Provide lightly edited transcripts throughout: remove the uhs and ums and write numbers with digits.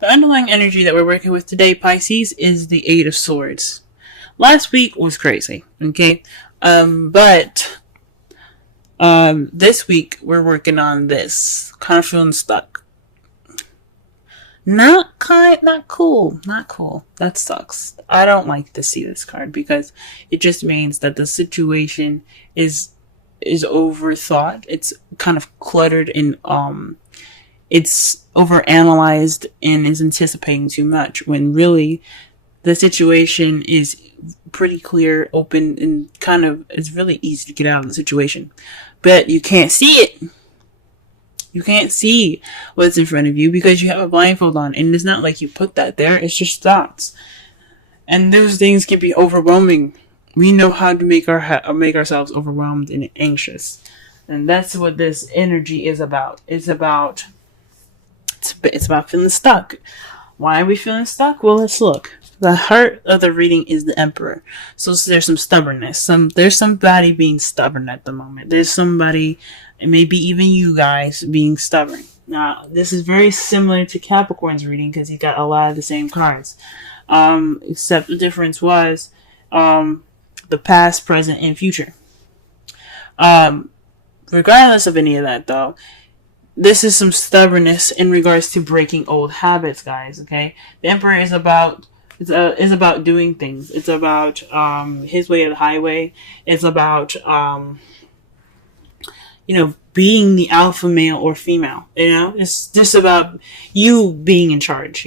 The underlying energy that we're working with today, Pisces, is the Eight of Swords. Last week was crazy, okay? But this week we're working on this. Kind of feeling stuck. Not cool. That sucks. I don't like to see this card because it just means that the situation is overthought. It's kind of cluttered and it's overanalyzed and is anticipating too much when really the situation is pretty clear, open, and kind of it's really easy to get out of the situation. But you can't see it. You can't see what's in front of you because you have a blindfold on, and it's not like you put that there, it's just thoughts. And those things can be overwhelming. We know how to make ourselves overwhelmed and anxious. And that's what this energy is about. It's about feeling stuck. Why are we feeling stuck? Well, let's look. The heart of the reading is the Emperor. So there's some stubbornness. There's somebody being stubborn at the moment. There's somebody, and maybe even you guys, being stubborn. Now, this is very similar to Capricorn's reading because he got a lot of the same cards. Except the difference was the past, present, and future. Regardless of any of that, though, this is some stubbornness in regards to breaking old habits, guys. Okay, the Emperor is about doing things. It's about his way or the highway. It's about being the alpha male or female. It's just about you being in charge.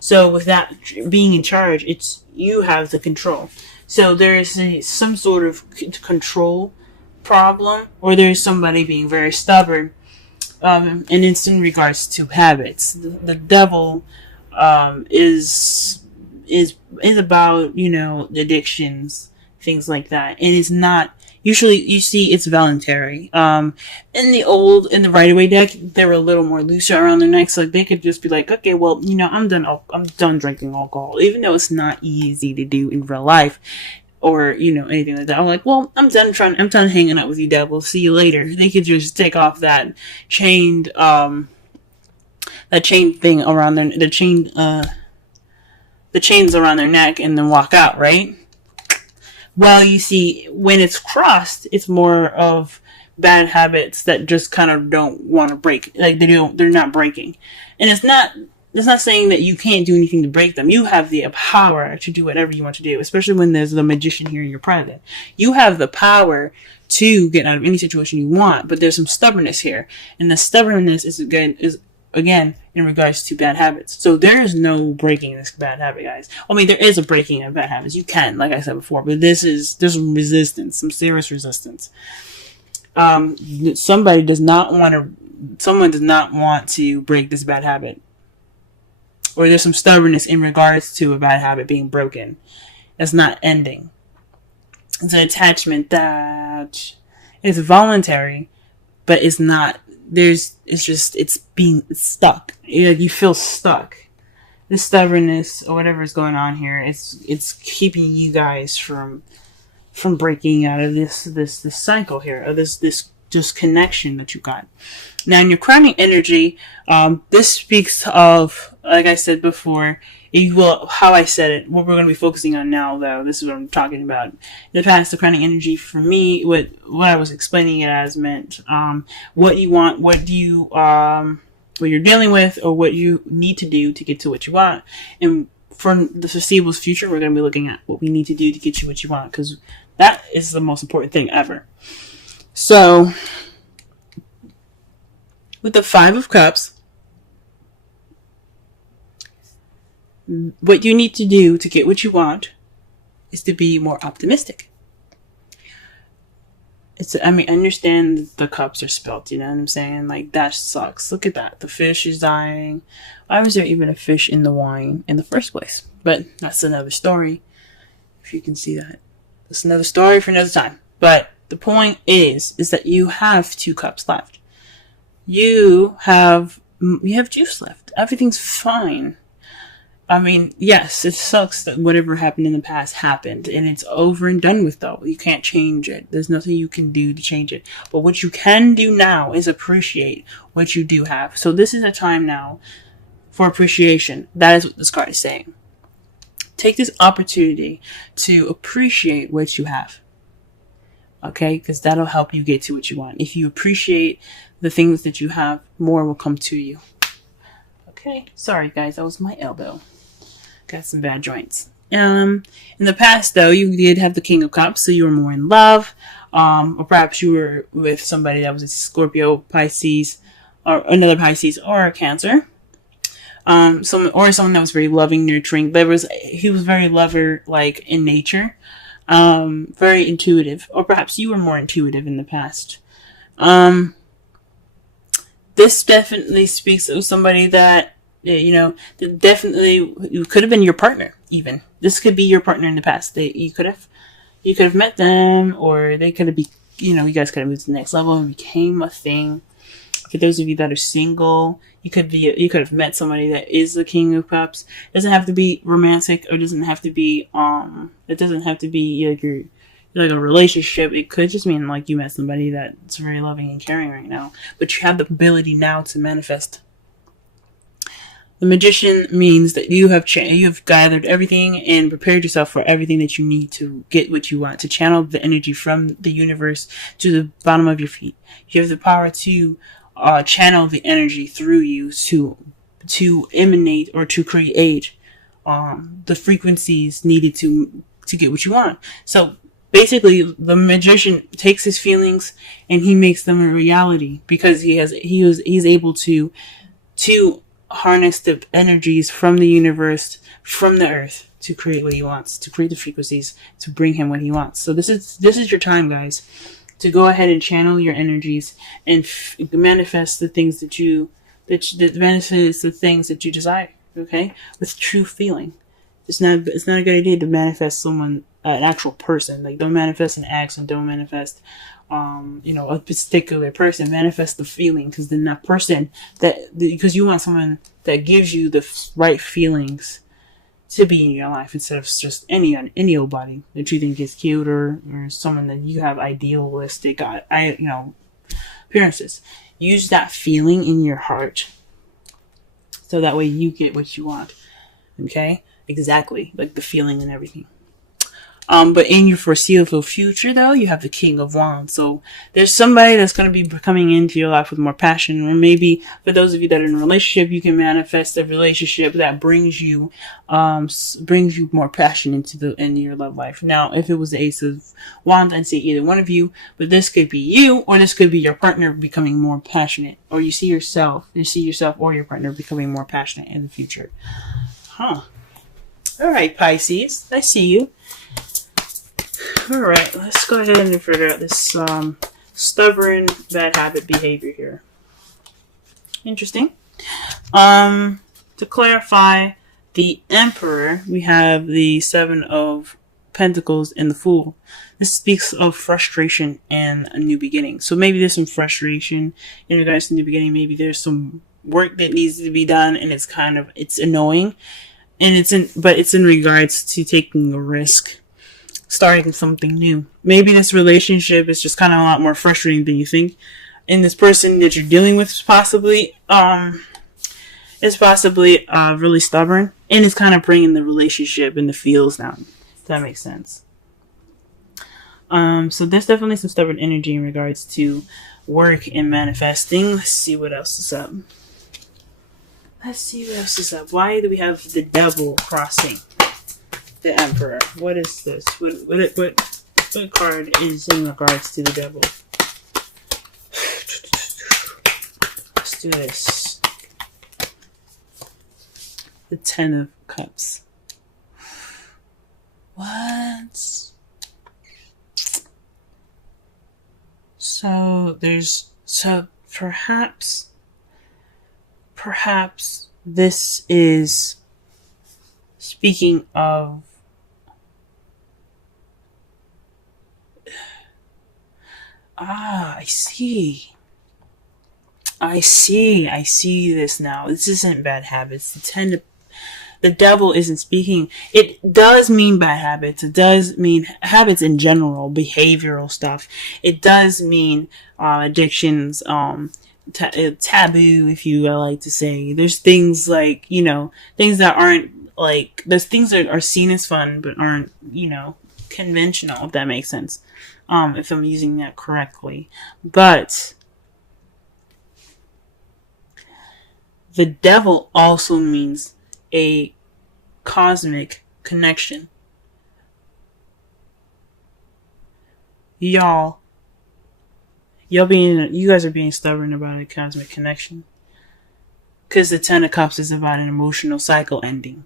So with that being in charge, it's you have the control. So there's some sort of control problem, or there's somebody being very stubborn. And it's in regards to habits. The devil is about addictions, things like that, and it's not usually. You see, it's voluntary. In the Rider-Waite deck, they were a little more looser around their necks, so they could just be like, okay, well, I'm done drinking alcohol, even though it's not easy to do in real life. Or, anything like that. I'm like, well, I'm done hanging out with you, devil. See you later. They could just take off that chain thing around the chains around their neck and then walk out, right? Well, you see, when it's crossed, it's more of bad habits that just kind of don't want to break. Like, they're not breaking. And it's not saying that you can't do anything to break them. You have the power to do whatever you want to do, especially when there's the magician here in your presence. You have the power to get out of any situation you want, but there's some stubbornness here. And the stubbornness is again in regards to bad habits. So there is no breaking this bad habit, guys. I mean, there is a breaking of bad habits. You can, like I said before, but there's some resistance, some serious resistance. Someone does not want to break this bad habit. Or there's some stubbornness in regards to a bad habit being broken. It's not ending. It's an attachment that is voluntary, but it's not. It's being stuck. You feel stuck. This stubbornness or whatever is going on here, it's keeping you guys from breaking out of this cycle here, or this just connection that you got. Now, in your crowning energy, this speaks of, like I said before, how I said it, what we're going to be focusing on now, though, this is what I'm talking about. In the past, the crowning energy, for me, what I was explaining it as meant, what you want, what you're dealing with, or what you need to do to get to what you want. And for the foreseeable future, we're going to be looking at what we need to do to get you what you want, because that is the most important thing ever. So, with the Five of Cups, what you need to do to get what you want is to be more optimistic. I understand the cups are spilled, you know what I'm saying? Like, that sucks. Look at that. The fish is dying. Why was there even a fish in the wine in the first place? But that's another story, if you can see that. That's another story for another time. But the point is that you have 2 cups left. You have juice left. Everything's fine. I mean, yes, it sucks that whatever happened in the past happened, and it's over and done with, though. You can't change it. There's nothing you can do to change it. But what you can do now is appreciate what you do have. So this is a time now for appreciation. That is what this card is saying. Take this opportunity to appreciate what you have. Okay? Because that'll help you get to what you want. If you appreciate the things that you have, more will come to you. Okay? Sorry, guys. That was my elbow. Got some bad joints. In the past, though, you did have the King of Cups, so you were more in love. Or perhaps you were with somebody that was a Scorpio, Pisces, or another Pisces, or a Cancer. Someone that was very loving, nurturing. He was very lover-like in nature. Very intuitive. Or perhaps you were more intuitive in the past. This definitely speaks of somebody that, that definitely you could have been your partner, even. This could be your partner in the past. You could have met them, or they could have you guys could have moved to the next level and became a thing. For those of you that are single, you could have met somebody that is the King of Cups. It doesn't have to be romantic, or doesn't have to be it doesn't have to be like a relationship. It could just mean like you met somebody that's very loving and caring right now, but you have the ability now to manifest. The Magician means that you have gathered everything and prepared yourself for everything that you need to get what you want, to channel the energy from the universe to the bottom of your feet. You have the power to channel the energy through you to emanate or to create the frequencies needed to get what you want. So basically, the Magician takes his feelings and he makes them a reality, because he's able to harness the energies from the universe, from the earth, to create what he wants, to create the frequencies, to bring him what he wants. So this is your time, guys, to go ahead and channel your energies and manifest the things that manifest the things that you desire. Okay, with true feeling. It's not a good idea to manifest someone, an actual person. Like, don't manifest an action. Don't manifest a particular person. Manifest the feeling, because then that person because you want someone that gives you the right feelings to be in your life, instead of just any old body that you think is cute, or someone that you have idealistic appearances. Use that feeling in your heart, so that way you get what you want. Okay, exactly, like the feeling and everything. But in your foreseeable future, though, you have the King of Wands. So there's somebody that's going to be coming into your life with more passion. Or maybe for those of you that are in a relationship, you can manifest a relationship that brings you more passion into your love life. Now, if it was the Ace of Wands, I'd say either one of you. But this could be you, or this could be your partner becoming more passionate. Or you see yourself or your partner becoming more passionate in the future. All right, Pisces, I see you. Alright, let's go ahead and figure out this stubborn bad habit behavior here. Interesting. To clarify, the Emperor, we have the Seven of Pentacles and the Fool. This speaks of frustration and a new beginning. So maybe there's some frustration in regards to new beginning. Maybe there's some work that needs to be done, and it's annoying. And it's in regards to taking a risk, starting something new. Maybe this relationship is just kind of a lot more frustrating than you think. And this person that you're dealing with is possibly really stubborn, and it's kind of bringing the relationship and the feels down. If that makes sense. So there's definitely some stubborn energy in regards to work and manifesting. Let's see what else is up. Why do we have the Devil crossing the Emperor? What is this? What card is in regards to the Devil? Let's do this. The Ten of Cups. What? So perhaps this is speaking of I see this now. This isn't bad habits. The Devil isn't speaking. It does mean bad habits. It does mean habits in general, behavioral stuff. It does mean addictions, taboo, if you like to say. There's things like, things that aren't like, there's things that are seen as fun but aren't, conventional, if that makes sense. If I'm using that correctly. But the devil also means a cosmic connection. You guys are being stubborn about a cosmic connection. Because the Ten of Cups is about an emotional cycle ending.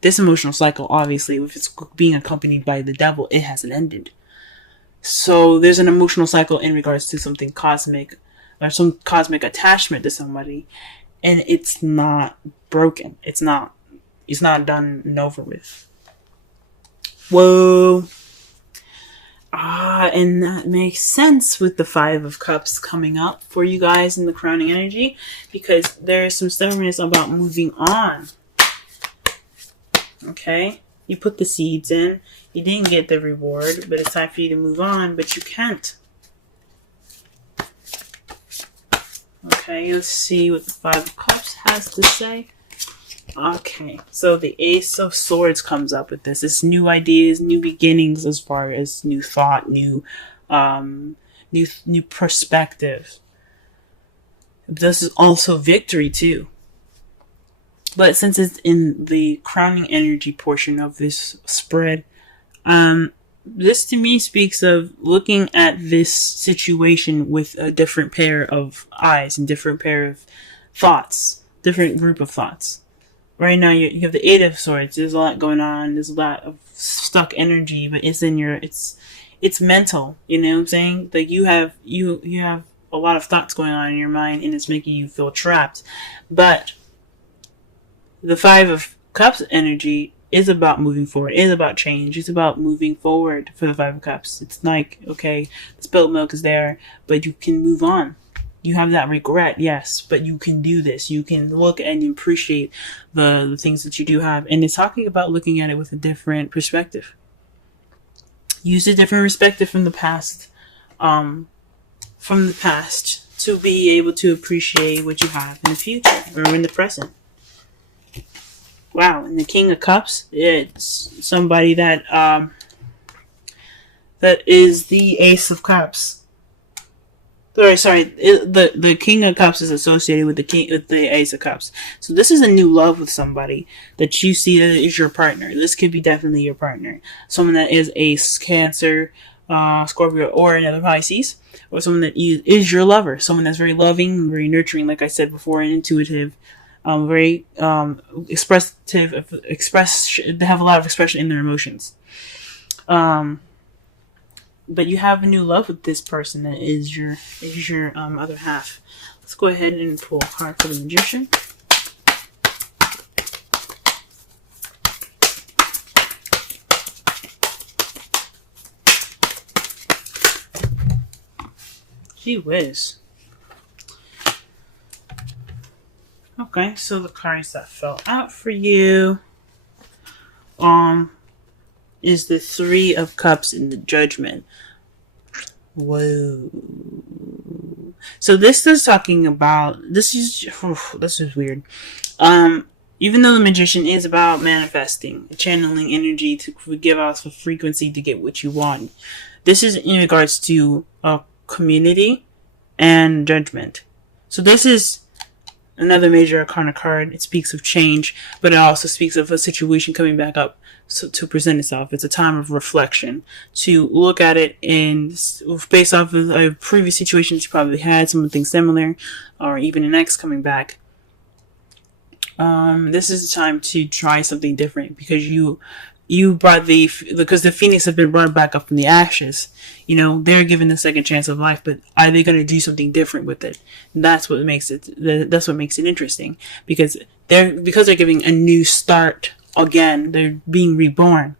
This emotional cycle, obviously, if it's being accompanied by the devil, it hasn't ended. So there's an emotional cycle in regards to something cosmic, or some cosmic attachment to somebody, and it's not broken. It's not done and over with. Whoa. And that makes sense with the Five of Cups coming up for you guys in the crowning energy, because there's some stubbornness about moving on. Okay? You put the seeds in. You didn't get the reward, but it's time for you to move on, but you can't. Okay, let's see what the Five of Cups has to say. Okay, so the Ace of Swords comes up with this. It's new ideas, new beginnings, as far as new thought, new perspective. This is also victory too. But since it's in the crowning energy portion of this spread, this to me speaks of looking at this situation with a different pair of eyes and different pair of thoughts, different group of thoughts. Right now you have the Eight of Swords. There's a lot going on. There's a lot of stuck energy, but it's mental. You know what I'm saying? Like you have a lot of thoughts going on in your mind, and it's making you feel trapped. But the Five of Cups energy is about moving forward. It is about change. It's about moving forward for the Five of Cups. It's like, okay, the spilled milk is there, but you can move on. You have that regret, yes, but you can do this. You can look and appreciate the things that you do have. And it's talking about looking at it with a different perspective. Use a different perspective from the past. To be able to appreciate what you have in the future or in the present. Wow, and the King of Cups, it's somebody that is the Ace of Cups. The King of Cups is associated with the Ace of Cups. So this is a new love with somebody that you see that is your partner. This could be definitely your partner. Someone that is Ace, Cancer, Scorpio, or another Pisces, or someone that is your lover. Someone that's very loving, very nurturing, like I said before, and intuitive. Very expressive. They have a lot of expression in their emotions. But you have a new love with this person that is your other half. Let's go ahead and pull a card for the Magician. Gee whiz. Okay, so the cards that fell out for you is the Three of Cups in the Judgment. Whoa. So this is talking about, this is weird. Even though the Magician is about manifesting, channeling energy to give off a frequency to get what you want, this is in regards to community and judgment. So this is another major arcana card. It speaks of change, but it also speaks of a situation coming back up to present itself. It's a time of reflection, to look at it and based off of a previous situations you probably had, something similar, or even an ex coming back. This is a time to try something different, because you brought because the Phoenix have been brought back up from the ashes. You know, they're given a second chance of life, but are they going to do something different with it? That's what makes it interesting, because they're giving a new start again. They're being reborn.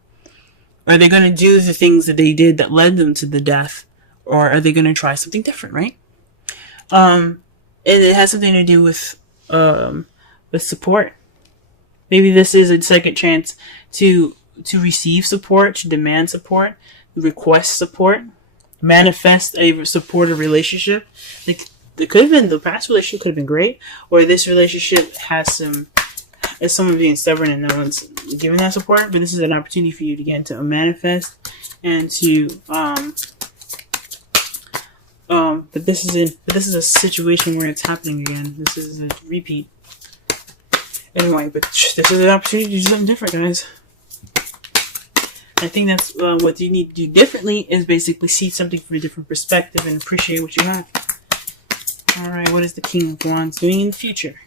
Are they going to do the things that they did that led them to the death, or are they going to try something different, right? And it has something to do with support. Maybe this is a second chance to receive support, to demand support, request support, manifest a supportive relationship. Like, it could have been the past relationship could have been great, or this relationship has is someone being stubborn and no one's giving that support. But this is an opportunity for you to get into a manifest and to but this is a situation where it's happening again. This is a repeat. Anyway, but this is an opportunity to do something different, guys. I think that's what you need to do differently is basically see something from a different perspective and appreciate what you have. Alright, what is the King of Wands doing in the future?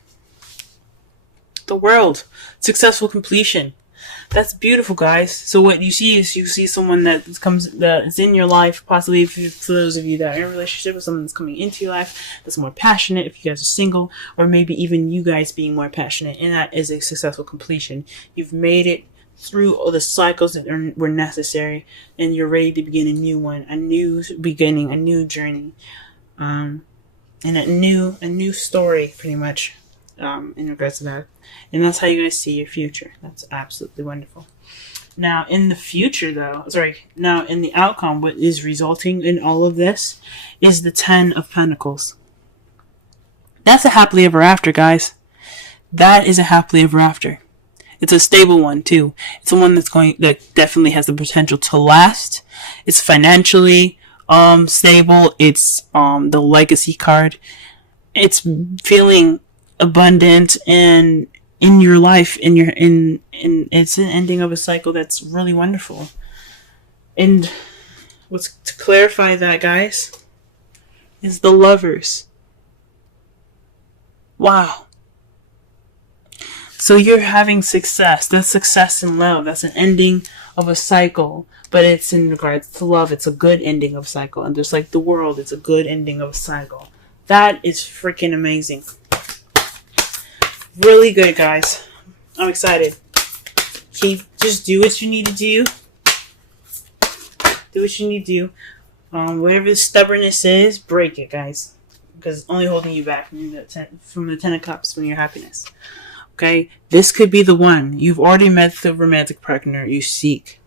The World. Successful completion. That's beautiful, guys. So what you see is you see someone that is in your life, possibly for those of you that are in a relationship with someone that's coming into your life that's more passionate, if you guys are single, or maybe even you guys being more passionate, and that is a successful completion. You've made it through all the cycles that were necessary, and you're ready to begin a new one, a new beginning, a new journey, and a new story, pretty much, in regards to that. And that's how you guys see your future. That's absolutely wonderful. Now, in the future, now in the outcome, what is resulting in all of this is the 10 of Pentacles. That's a happily ever after, guys. That is a happily ever after. It's a stable one too. It's one that definitely has the potential to last. It's financially stable. It's the legacy card. It's feeling abundant and in your life, it's an ending of a cycle that's really wonderful. And what's to clarify that, guys, is the Lovers. Wow. So you're having success. That's success in love. That's an ending of a cycle. But it's in regards to love. It's a good ending of a cycle. And just like the world, it's a good ending of a cycle. That is freaking amazing. Really good, guys. I'm excited. Just do what you need to do. Do what you need to do. Whatever the stubbornness is, break it, guys. Because it's only holding you back from the Ten of Cups, from your happiness. Okay, this could be the one. You've already met the romantic partner you seek.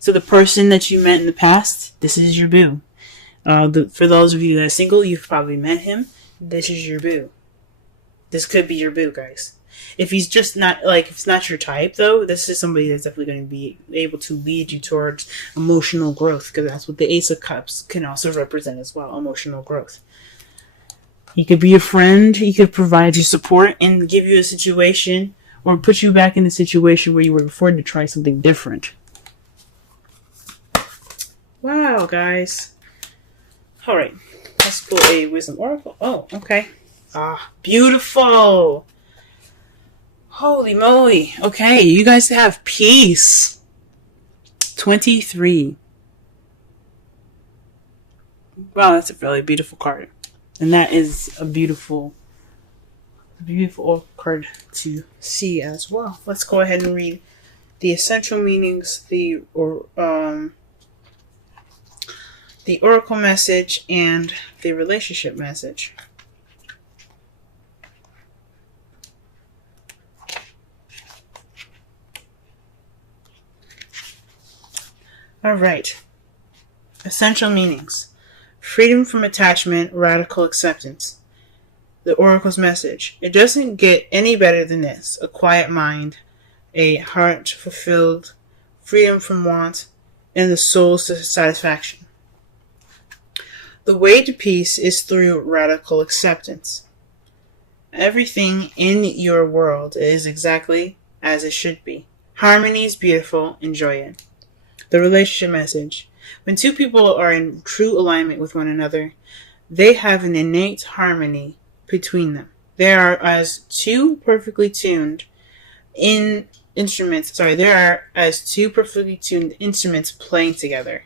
So the person that you met in the past, this is your boo. For those of you that are single, you've probably met him. This is your boo. This could be your boo, guys. If he's just not, if it's not your type, though, this is somebody that's definitely going to be able to lead you towards emotional growth, because that's what the Ace of Cups can also represent as well, emotional growth. He could be a friend. He could provide you support and give you a situation or put you back in a situation where you were before to try something different. Wow, guys. All right. Let's pull a Wisdom Oracle. Oh, okay. Beautiful. Holy moly. Okay, you guys have peace. 23. Wow, that's a really beautiful card. And that is a beautiful card to see as well. Let's go ahead and read the essential meanings, the oracle message, and the relationship message. All right. Essential meanings. Freedom from attachment, radical acceptance. The Oracle's message. It doesn't get any better than this. A quiet mind, a heart fulfilled, freedom from want, and the soul's satisfaction. The way to peace is through radical acceptance. Everything in your world is exactly as it should be. Harmony is beautiful. Enjoy it. The relationship message. When two people are in true alignment with one another, they have an innate harmony between them. They are as two perfectly tuned instruments playing together.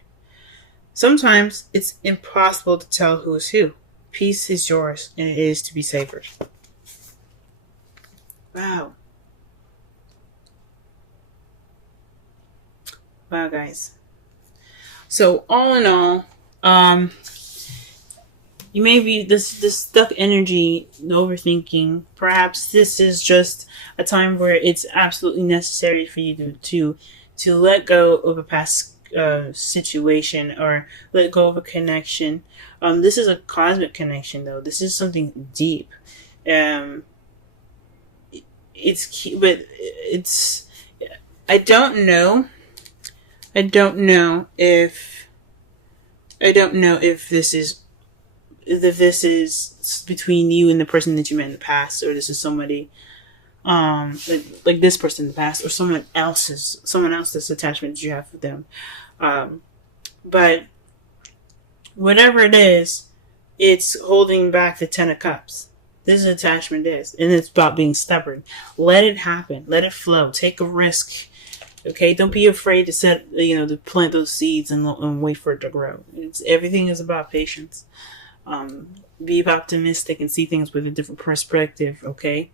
Sometimes it's impossible to tell who is who. Peace is yours, and it is to be savored. Wow. Wow, guys. So, all in all, you may be this stuck energy, overthinking. Perhaps this is just a time where it's absolutely necessary for you to let go of a past situation, or let go of a connection. This is a cosmic connection, though. This is something deep. It's key, but it's. I don't know. I don't know if this is between you and the person that you met in the past, or this is somebody like this person in the past, or someone else's attachment that you have with them. But whatever it is, it's holding back the Ten of Cups. This attachment is, and it's about being stubborn. Let it happen. Let it flow. Take a risk. Okay, don't be afraid to to plant those seeds and wait for it to grow. Everything is about patience. Be optimistic and see things with a different perspective. Okay,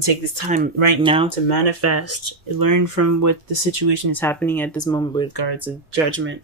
take this time right now to manifest. Learn from what the situation is happening at this moment with regards to judgment,